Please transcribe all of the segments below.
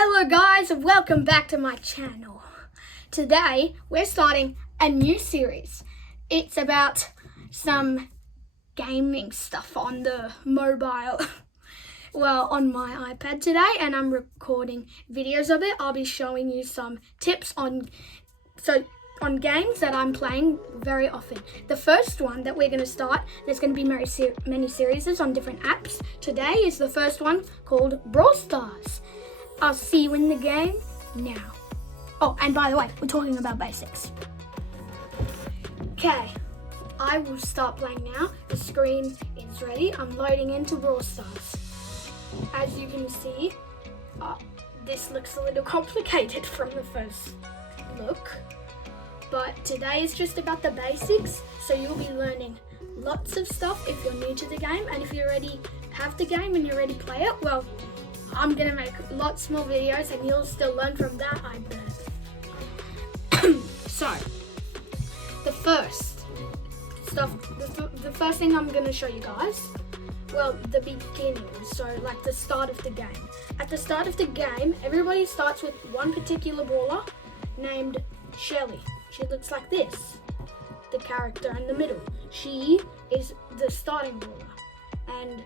Hello guys, and welcome back to my channel. Today we're starting a new series. It's about some gaming stuff on the mobile. Well, on my iPad today, and I'm recording videos of it. I'll be showing you some tips on games that I'm playing very often. The first one that we're going to start, there's going to be many series on different apps. Today is the first one called Brawl Stars. I'll see you in the game now. Oh, and by the way, we're talking about basics. Okay, I will start playing now. The screen is ready. I'm loading into Brawl Stars. As you can see, this looks a little complicated from the first look. But today is just about the basics, so you'll be learning lots of stuff if you're new to the game, and if you already have the game and you already play it, well, I'm gonna make lots more videos and you'll still learn from that, I bet. So, the first thing I'm gonna show you guys, well, the beginning, so like the start of the game. At the start of the game, everybody starts with one particular brawler named Shelly. She looks like this, the character in the middle. She is the starting brawler, and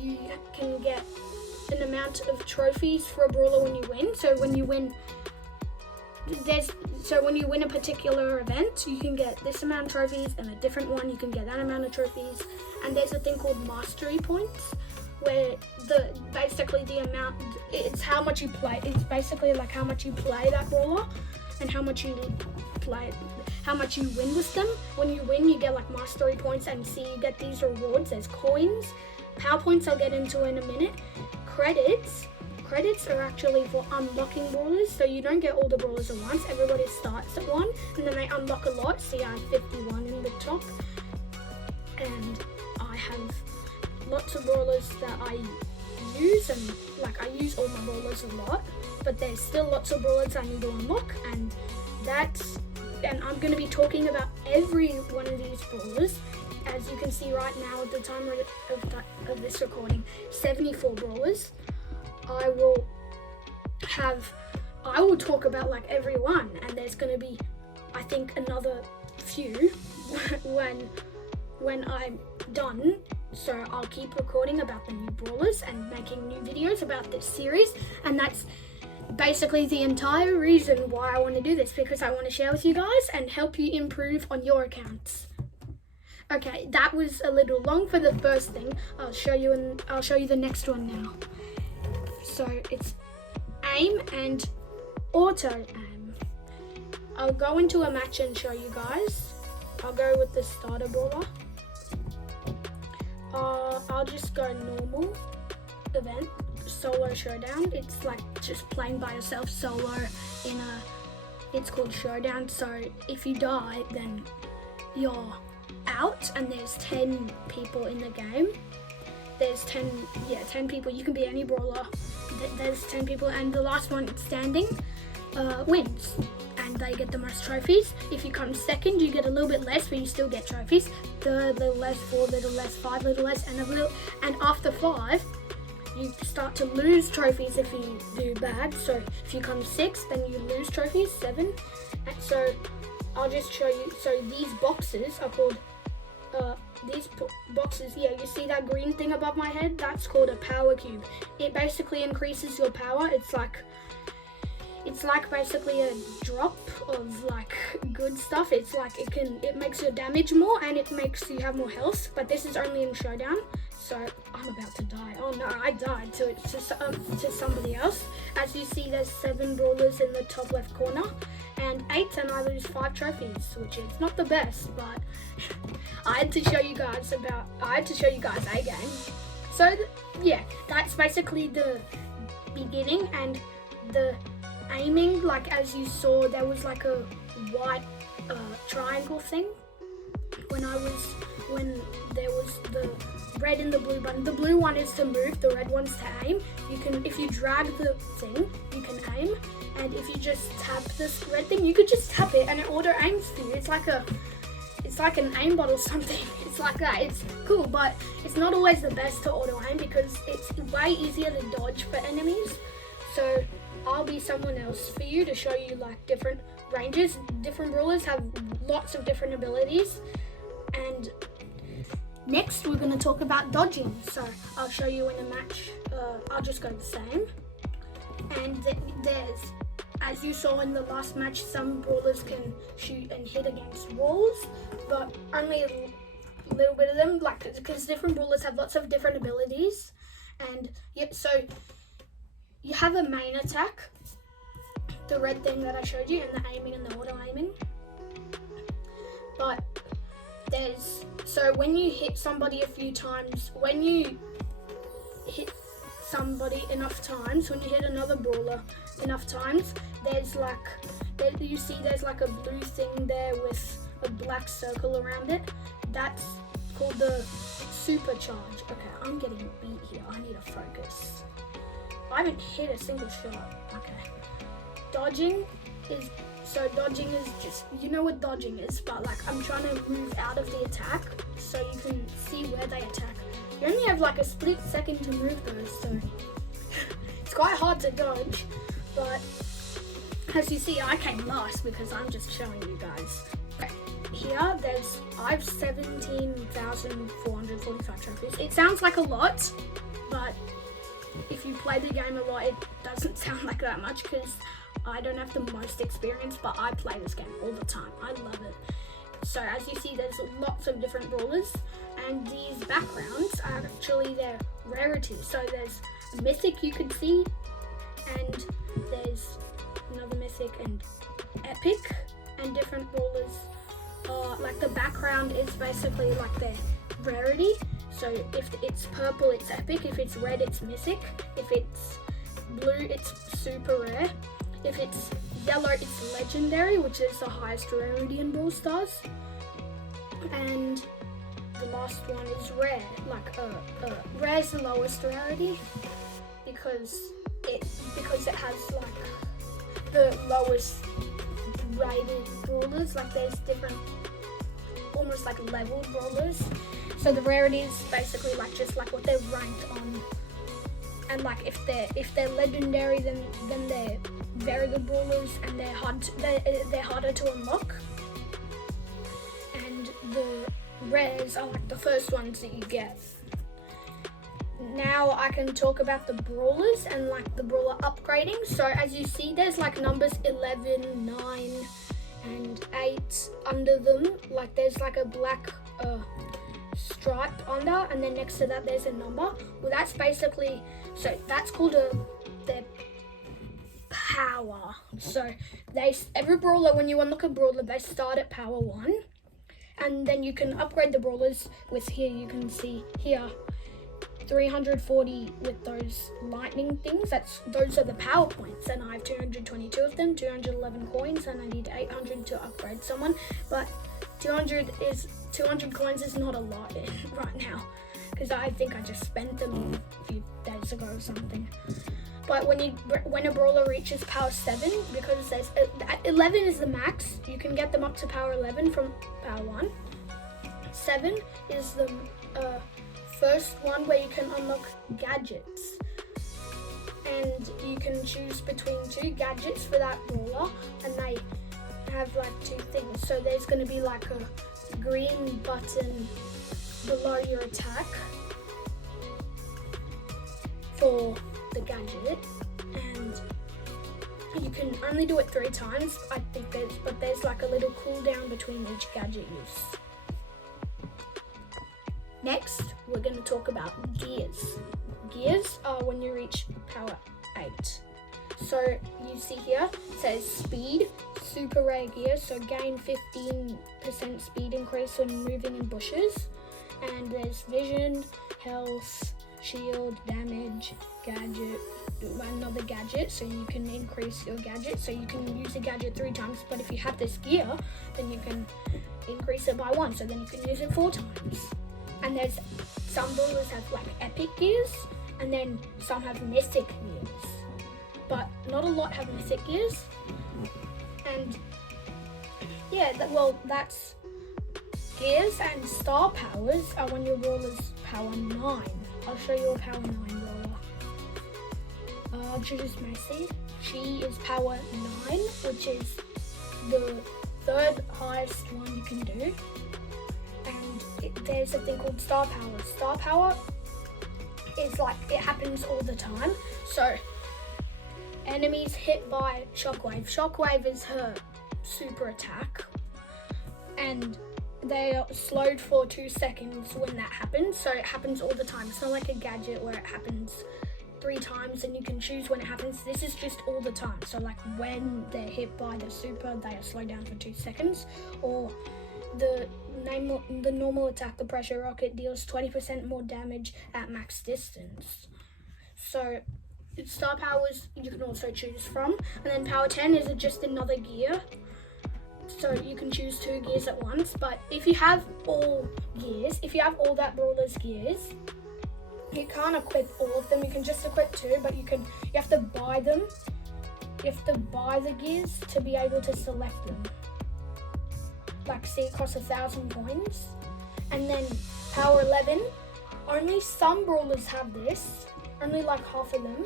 you can get an amount of trophies for a brawler when you win. So when you win a particular event, you can get this amount of trophies, and a different one you can get that amount of trophies. And there's a thing called mastery points, where basically the amount, it's how much you play. It's basically like how much you play that brawler and how much you win with them. When you win, you get like mastery points, and see, you get these rewards. There's coins, power points I'll get into in a minute. Credits are actually for unlocking brawlers, so you don't get all the brawlers at once. Everybody starts at one, and then they unlock a lot. See, I have 51 in the top, and I have lots of brawlers that I use, and like I use all my brawlers a lot, but there's still lots of brawlers I need to unlock, and I'm going to be talking about every one of these brawlers. As you can see right now, at the time of this recording, 74 brawlers. I will talk about like every one, and there's going to be, I think, another few when I'm done. So I'll keep recording about the new brawlers and making new videos about this series, and that's basically the entire reason why I want to do this, because I want to share with you guys and help you improve on your accounts. Okay, that was a little long for the first thing. I'll show you the next one now. So it's aim and auto aim. I'll go into a match and show you guys. I'll go with the starter brawler. I'll just go normal event, solo showdown. It's like just playing by yourself solo it's called showdown. So if you die, then you're out, and there's 10 people in the game. There's 10 people. You can be any brawler. There's 10 people, and the last one standing wins, and they get the most trophies. If you come second, you get a little bit less, but you still get trophies. Third, little less. Fourth, little less. Five, little less, and after 5, you start to lose trophies if you do bad. So if you come 6th, then you lose trophies. 7, and so I'll just show you. So these boxes are called you see that green thing above my head? That's called a power cube. It basically increases your power. It's like basically a drop of like good stuff. It's like it makes your damage more, and it makes you have more health, but this is only in showdown. So I'm about to die. Oh no, I died to somebody else. As you see, there's 7 brawlers in the top left corner and 8, and I lose 5 trophies, which is not the best, but I had to show you guys a game. So yeah, that's basically the beginning. And the aiming, like as you saw, there was like a white triangle thing when there was the red and the blue button. The blue one is to move, the red one's to aim. If you drag the thing, you can aim, and if you just tap this red thing, you could just tap it and it auto aims for you. It's like an aimbot or something. It's like that. It's cool, but it's not always the best to auto aim, because it's way easier to dodge for enemies. So be someone else for you to show you like different ranges. Different brawlers have lots of different abilities. And next we're going to talk about dodging. So I'll show you in a match. I'll just go the same. And there's, as you saw in the last match, some brawlers can shoot and hit against walls, but only a little bit of them, like, because different brawlers have lots of different abilities. And yeah, so you have a main attack, the red thing that I showed you, and the aiming and the auto aiming. But there's, so when you hit somebody a few times, when you hit somebody enough times, when you hit another brawler enough times, there's like, you see there's like a blue thing there with a black circle around it. That's called the supercharge. Okay, I'm getting beat here. I need to focus. I haven't hit a single shot. Okay. Dodging is just, you know what dodging is, but like I'm trying to move out of the attack so you can see where they attack. You only have like a split second to move those, so it's quite hard to dodge. But as you see, I came last because I'm just showing you guys. Okay. Here, I have 17,445 trophies. It sounds like a lot, but if you play the game a lot, it doesn't sound like that much because I don't have the most experience, but I play this game all the time. I love it. So as you see, there's lots of different brawlers, and these backgrounds are actually their rarities. So there's a mythic you can see, and there's another mythic and epic, and different brawlers. Like the background is basically like their rarity. So if it's purple, it's epic. If it's red, it's mythic. If it's blue, it's super rare. If it's yellow, it's legendary, which is the highest rarity in Brawl Stars. And the last one is rare. Like rare is the lowest rarity because it has like the lowest rated brawlers. Like there's different, almost like leveled brawlers. So the rarity is basically like just like what they're ranked on. And like if they're legendary, then they're very good brawlers, and they're harder to unlock. And the rares are like the first ones that you get. Now I can talk about the brawlers and like the brawler upgrading. So as you see, there's like numbers 11, 9, and 8 under them. Like there's like a black stripe under, and then next to that there's a number. Well, that's basically, so that's called their power. So every brawler, when you unlock a brawler, they start at power 1, and then you can upgrade the brawlers with, here you can see here 340 with those lightning things. Those are the power points, and I have 222 of them, 211 coins, and I need 800 to upgrade someone. But 200 coins is not a lot right now, because I think I just spent them a few days ago or something. But when a brawler reaches power 7, because there's 11 is the max, you can get them up to power 11 from power 1. 7 is the first one where you can unlock gadgets, and you can choose between 2 gadgets for that brawler, and they have like 2 things. So there's going to be like a green button below your attack for the gadget, and you can only do it 3 times, I think. There's like a little cooldown between each gadget use. Next, we're going to talk about gears. Gears are when you reach power 8. So you see here, it says speed, super rare gear, so gain 15% speed increase when moving in bushes. And there's vision, health, shield, damage, gadget, another gadget, so you can increase your gadget. So you can use a gadget 3 times, but if you have this gear, then you can increase it by 1, so then you can use it 4 times. And there's some brawlers have like epic gears, and then some have mythic gears, but not a lot have mythic gears. And yeah, that's gears. And star powers are when your brawler's power 9. I'll show you a power 9 brawler. introduce Macy. She is power 9, which is the 3rd highest one you can do. And there's a thing called star power. Star power is like, it happens all the time. So enemies hit by shockwave. Shockwave is her super attack, and they are slowed for 2 seconds when that happens. So it happens all the time. It's not like a gadget where it happens 3 times and you can choose when it happens. This is just all the time. So like when they're hit by the super, they are slowed down for 2 seconds. Or the normal attack, the pressure rocket, deals 20% more damage at max distance. So star powers you can also choose from. And then power 10 is just another gear. So you can choose 2 gears at once. But if you have all gears, if you have all that brawler's gears, you can't equip all of them. You can just equip 2, but you have to buy them. You have to buy the gears to be able to select them. Like, see, it costs 1,000 coins. And then power 11, only some brawlers have this. Only like half of them.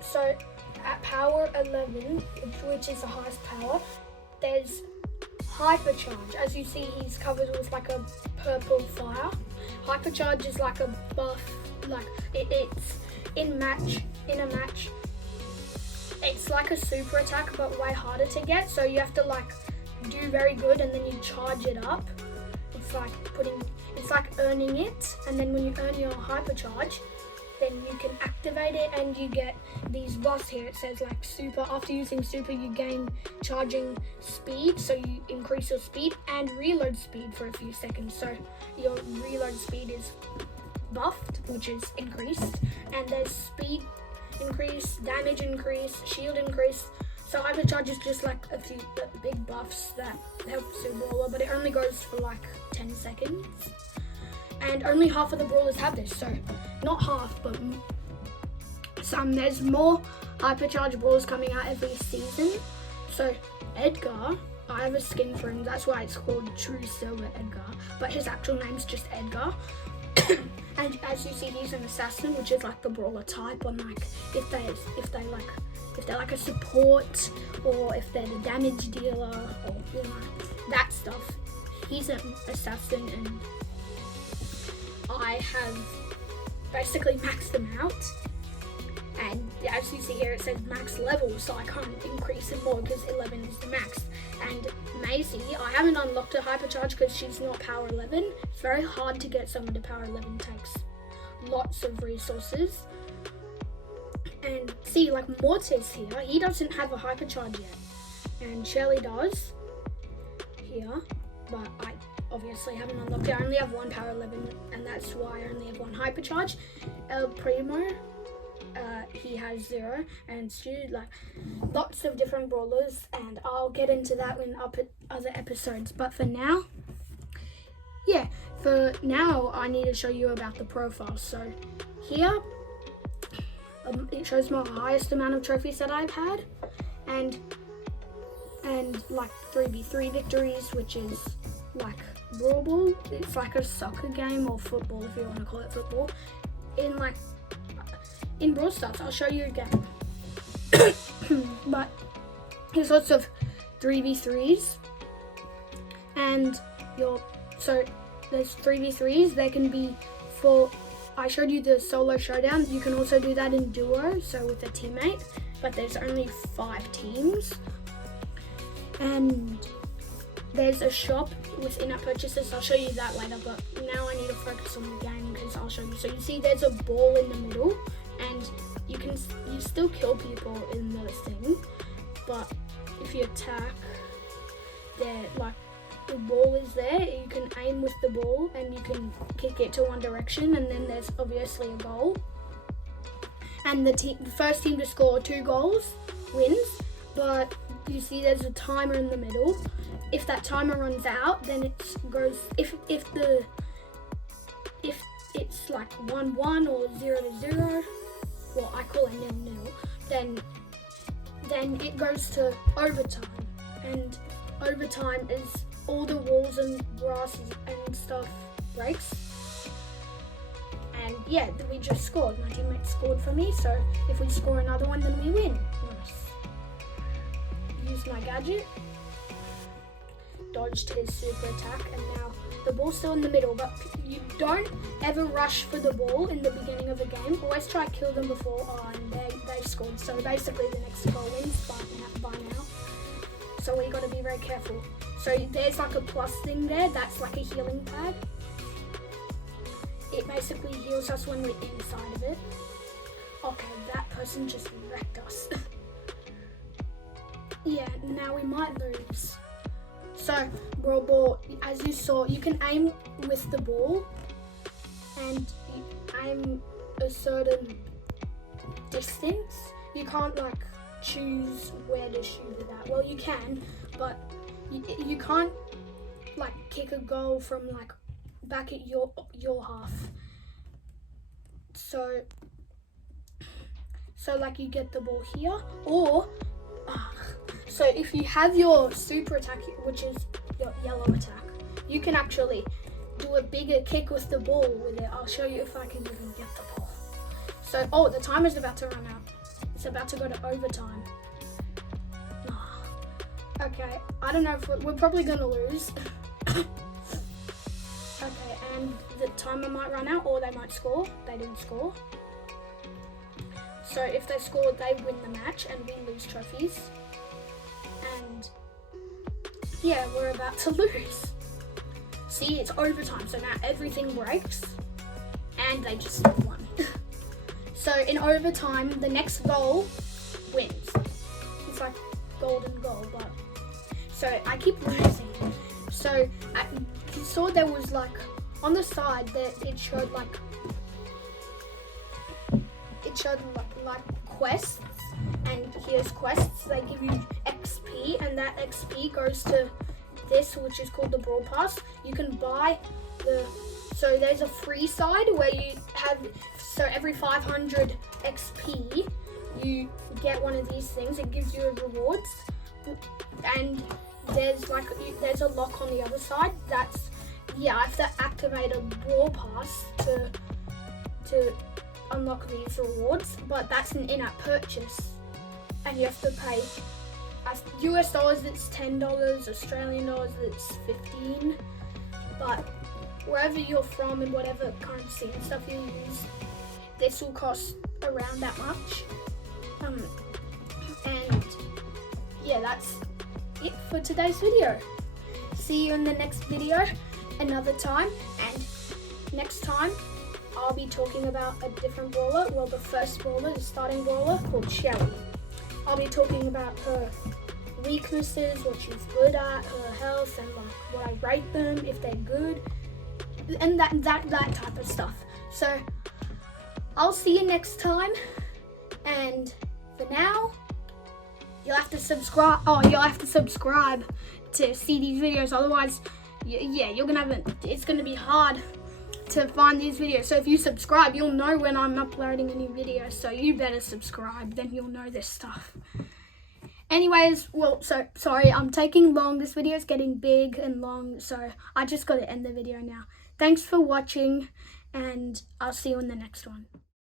So at power 11, which is the highest power, there's hypercharge. As you see, he's covered with like a purple fire. Hypercharge is like a buff, like it's in a match. It's like a super attack, but way harder to get. So you have to like do very good, and then you charge it up. It's like earning it, and then when you earn your hypercharge, then you can activate it, and you get these buffs here. It says like super. After using super, you gain charging speed, so you increase your speed, and reload speed for a few seconds. So your reload speed is buffed, which is increased, and there's speed increase, damage increase, shield increase. So hypercharge is just like a few big buffs that helps your brawler, but it only goes for like 10 seconds. And only half of the brawlers have this, so not half, but some. There's more hypercharge brawlers coming out every season. So Edgar, I have a skin for him, that's why it's called True Silver Edgar, but his actual name's just Edgar. And as you see, he's an assassin, which is like the brawler type on like if they're like a support, or if they're the damage dealer, or you know, that stuff. He's an assassin, and I have basically maxed them out. And as you see here, it says max level, so I can't increase it more because 11 is the max. And Maisie, I haven't unlocked her hypercharge because she's not power 11. It's very hard to get someone to power 11, takes lots of resources. And see, like Mortis here, he doesn't have a hypercharge yet. And Shelly does here, but I obviously haven't unlocked it. I only have 1 power 11, and that's why I only have 1 hypercharge. El Primo, he has 0, and Stu, like lots of different brawlers, and I'll get into that in other episodes. But for now, I need to show you about the profile. So here, it shows my highest amount of trophies that I've had, and like 3v3 victories, which is like Brawl Ball. It's like a soccer game, or football if you want to call it football, in Brawl Stars. I'll show you again. But there's lots of 3v3s, and so there's 3v3s. They can be for, I showed you the solo showdown. You can also do that in duo, so with a teammate, but there's only 5 teams. And there's a shop with in-app purchases. I'll show you that later, but now I need to focus on the game because I'll show you. So you see there's a ball in the middle, and you still kill people in the thing, but if you attack, the ball is there, you can aim with the ball and you can kick it to one direction, and then there's obviously a goal. And the first team to score 2 goals wins, but you see there's a timer in the middle. If that timer runs out, then it goes, if it's like 1-1 or 0-0, well, I call it 0-0, then it goes to overtime. And overtime is all the walls and grasses and stuff breaks, and yeah, we just scored. My teammate scored for me, so if we score another one, then we win. Nice. Use my gadget. Dodged his super attack, and now the ball's still in the middle, but you don't ever rush for the ball in the beginning of a game. Always try to kill them before, and they scored. So basically the next goal wins by now. So we got to be very careful. So there's like a plus thing there, that's like a healing pad. It basically heals us when we're inside of it. Okay, that person just wrecked us. Yeah, now we might lose. So, Brawl Ball, as you saw, you can aim with the ball and you aim a certain distance. You can't like choose where to shoot it at. Well, you can, but you can't like kick a goal from like back at your half. So like you get the ball here, or so if you have your super attack, which is your yellow attack, you can actually do a bigger kick with the ball with it. I'll show you if I can even get the ball. So, the timer's about to run out. It's about to go to overtime. Okay, I don't know if we're probably gonna lose. Okay, and the timer might run out, or they might score. They didn't score. So if they score, they win the match and we lose trophies. And yeah, we're about to lose. See, it's overtime, so now everything breaks and they just won. So in overtime, the next goal wins. It's like golden goal, but so I keep losing. So you saw there was like on the side that it showed like quests, and here's quests. They give you XP, and that XP goes to this, which is called the Brawl Pass. You can buy so there's a free side where you have, so every 500 XP you get one of these things. It gives you rewards, and there's a lock on the other side. That's, yeah, I have to activate a Brawl Pass to unlock these rewards, but that's an in-app purchase, and you have to pay US dollars. It's $10, Australian dollars it's 15, but wherever you're from and whatever currency and stuff you use, this will cost around that much. And yeah, that's it for today's video. See you in the next video another time, and next time I'll be talking about a different brawler. Well, the first brawler, the starting brawler, called Shelly. I'll be talking about her weaknesses, what she's good at, her health, and like what I rate them, if they're good, and that type of stuff. So I'll see you next time, and for now, you'll have to subscribe. You'll have to subscribe to see these videos. Otherwise, yeah, it's gonna be hard to find these videos. So if you subscribe, you'll know when I'm uploading a new video. So you better subscribe, then you'll know this stuff. Anyways, well, so sorry, I'm taking long. This video is getting big and long, so I just got to end the video now. Thanks for watching, and I'll see you in the next one.